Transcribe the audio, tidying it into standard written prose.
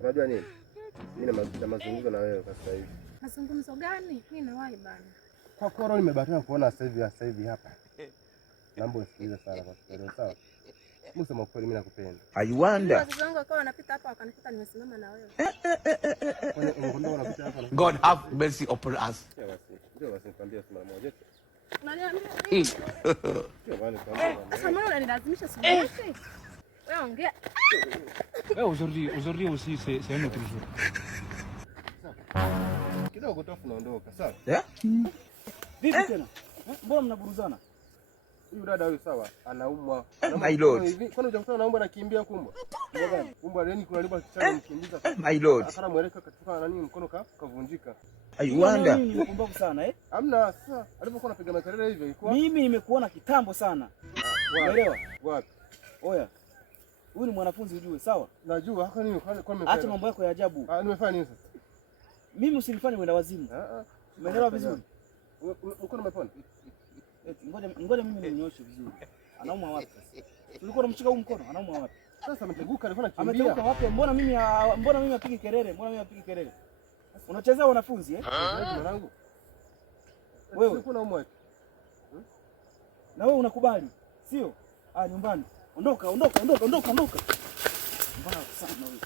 Unajua nini? Mimi na mazungumzo na wewe sasa hivi. Mazungumzo gani? Mimi na wewe bana. Kwa koro nimebahatika kuona sasa hivi hapa. Naomba usikilize sana kwa sababu sawa. Msema kweli mimi nakupenda. I wonder. Wazazi wangu wakawa wanapita hapa wakanikuta nimesimama na wewe. God have mercy upon us. Ndio basi nikwambia sema moja. Unaniambia ndio bwana kwambia. Sasa mbona unanilazimisha simu yako? Wewe ongea. Aujourd'hui aussi c'est un autre jour. Kidogo tu tunaondoka, sawa? Vipi tena? Mbona mnaburuzana? Huyu dada huyu sawa, anaumwa. My lord. Kwani unajikuta anaumwa anakimbia kumbwa? Ndio gani? Kumbwa leni kunalipa kichana mkimbiza. My lord. Akana mweleka katika nani mkono kavunjika. I wonder. Mimi nimepumbavu sana Hamna, sasa alipokuwa anapiga makelele hivyo ilikuwa. Mimi nimekuona kitambo sana. Unaelewa? Wapi? Oya. Huyu ni mwanafunzi ujue, sawa? Najua, haka nini kwa nimefanya. Acha mambo yako ya ajabu. Nimefanya nini sasa? Mimi usinifanye mwenda wazimu. Umeelewa vizuri? Uko umepona? Ngoja mimi nimnyoshe vizuri. Anaumwa wapi sasa? Tulikuwa tunamshika huu mkono, anaumwa wapi? Sasa ameteguka, alikuwa anakimbia. Ameteguka wapi? Mbona mimi apige kelele? Mbona mimi apige kelele? Unachezea wanafunzi Mwanangu. Wewe ulikuwa unaumwa. Na wewe unakubali? Sio? Nyumbani. Ondoka. Mbona sana wewe?